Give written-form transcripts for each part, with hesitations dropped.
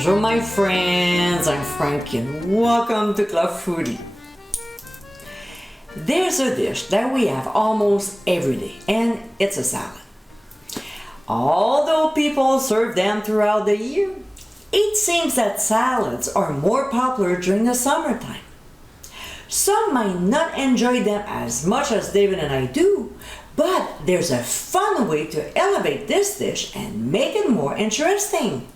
Bonjour my friends, I'm Frank and welcome to Club Foodie. There's a dish that we have almost every day and it's a salad. Although people serve them throughout the year, it seems that salads are more popular during the summertime. Some might not enjoy them as much as David and I do, but there's a fun way to elevate this dish and make it more interesting.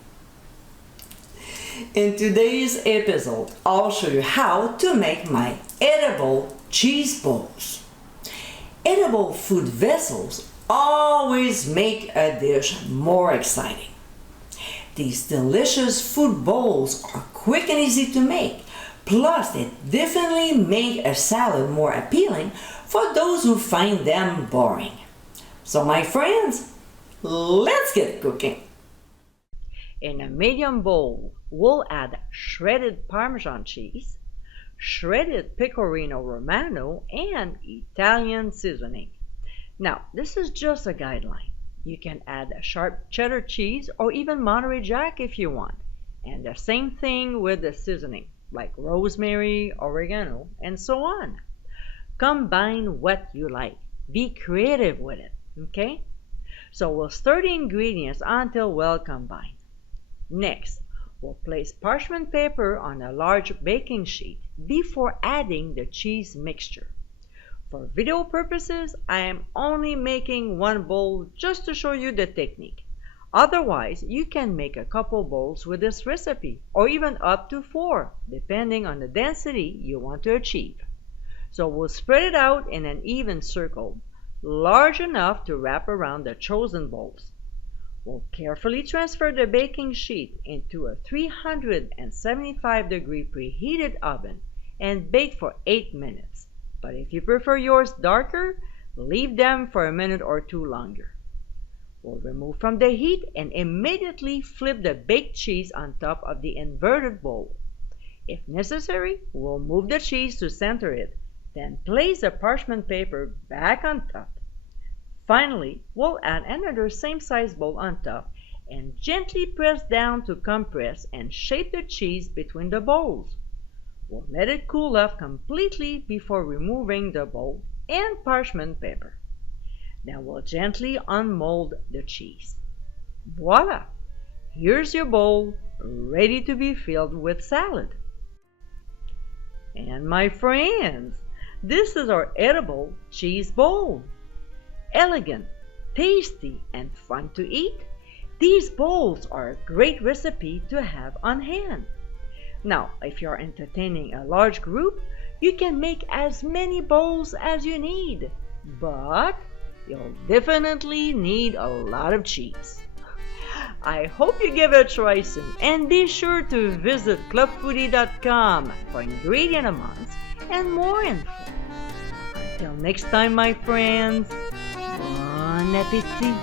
In today's episode, I'll show you how to make my edible cheese balls. Edible food vessels always make a dish more exciting. These delicious food bowls are quick and easy to make, plus they definitely make a salad more appealing for those who find them boring. So my friends, let's get cooking. In a medium bowl, we'll add shredded Parmesan cheese, shredded Pecorino Romano, and Italian seasoning. Now, this is just a guideline. You can add a sharp cheddar cheese or even Monterey Jack if you want. And the same thing with the seasoning, like rosemary, oregano, and so on. Combine what you like. Be creative with it, okay? So we'll stir the ingredients until well combined. Next, we'll place parchment paper on a large baking sheet before adding the cheese mixture. For video purposes, I am only making one bowl just to show you the technique. Otherwise, you can make a couple bowls with this recipe, or even up to 4, depending on the density you want to achieve. So we'll spread it out in an even circle, large enough to wrap around the chosen bowls. We'll carefully transfer the baking sheet into a 375-degree preheated oven and bake for 8 minutes. But if you prefer yours darker, leave them for a minute or 2 longer. We'll remove from the heat and immediately flip the baked cheese on top of the inverted bowl. If necessary, we'll move the cheese to center it, then place the parchment paper back on top. Finally, we'll add another same-size bowl on top and gently press down to compress and shape the cheese between the bowls. We'll let it cool off completely before removing the bowl and parchment paper. Then we'll gently unmold the cheese. Voila! Here's your bowl, ready to be filled with salad. And my friends, this is our edible cheese bowl. Elegant, tasty, and fun to eat, these bowls are a great recipe to have on hand. Now, if you're entertaining a large group, you can make as many bowls as you need, but you'll definitely need a lot of cheese. I hope you give it a try soon, and be sure to visit clubfoodie.com for ingredient amounts and more info. Until next time, my friends, bon appétit!